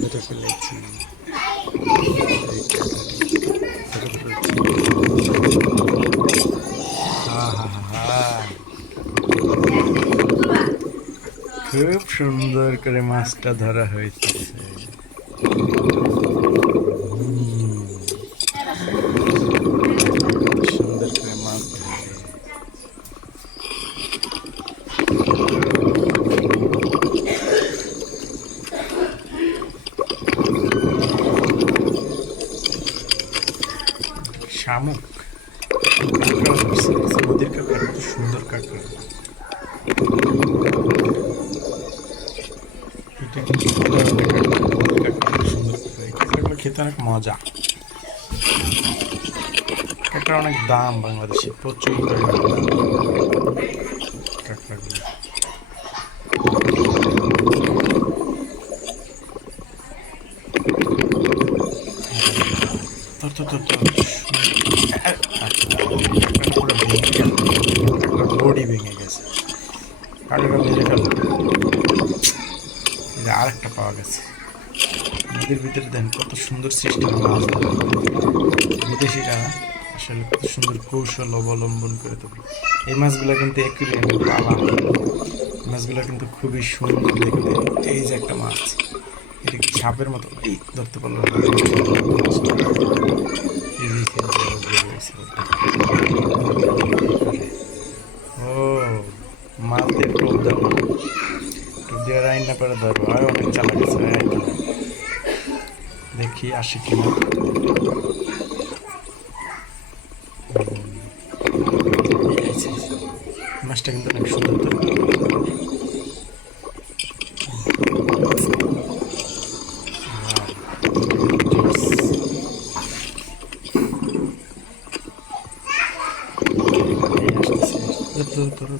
দুটো ফেলেছি। খুব সুন্দর করে মাছটা ধরা হয়েছে। সুন্দর করে মাছ ধরে শামুক কাঁকড়া ধরছে। নদীর কাঁকড়া কত সুন্দর কাঁকড়া। এটা কিন্তু সুন্দর কাঁকড়া। এই কাঁকড়াগুলো খেতে অনেক মজা। কাঁকড়া অনেক দাম বাংলাদেশে, প্রচুর কাঁকড়াগুলো। বডি ভেঙে গেছে, কাঁকড়াটা মেরে ফেললো। আর একটা পাওয়া গেছে নদীর ভিতরে। দেন কত সুন্দর সিস্টেম মাছ ধরে বিদেশিরা, আসলে কত সুন্দর কৌশল অবলম্বন করে তোলে। এই মাছগুলো কিন্তু অ্যাকুয়ারিয়ামে পালা, মাছগুলো কিন্তু খুবই সুন্দর দেখতে। এই যে একটা মাছ, এটা কি সাপের মতো, এই ধরতে পারলো না। ও মাছ দিয়ে টোপ দেবো, টোপ দিয়ে রাইন না করে ধরবো। আর অনেক চালা গেছে, দেখি আসে কিনা। মাছটা কিন্তু অনেক সুন্দর। ধরো ধরো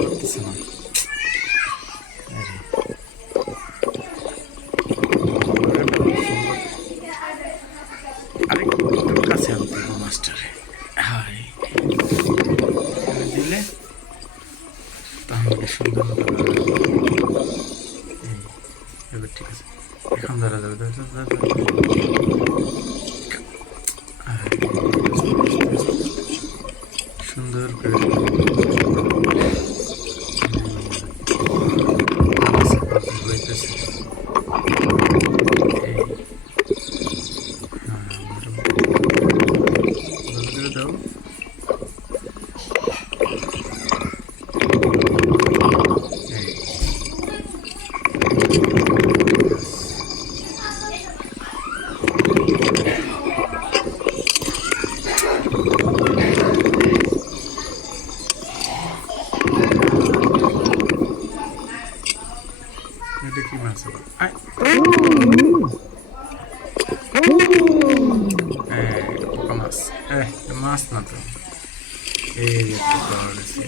ধরতেছে না। আরেকটু কাছে আনতে হবে মাস্টারে। হাই দিলে তাহলে সুন্দর মতো এবার ঠিক আছে। এখন ধরা যাবে। সুন্দর করে হইতেছে। দাও এটা কি মাছ আবার? পোকা মাছ। মাছ না তো, এই একটা পাওয়া গেছে।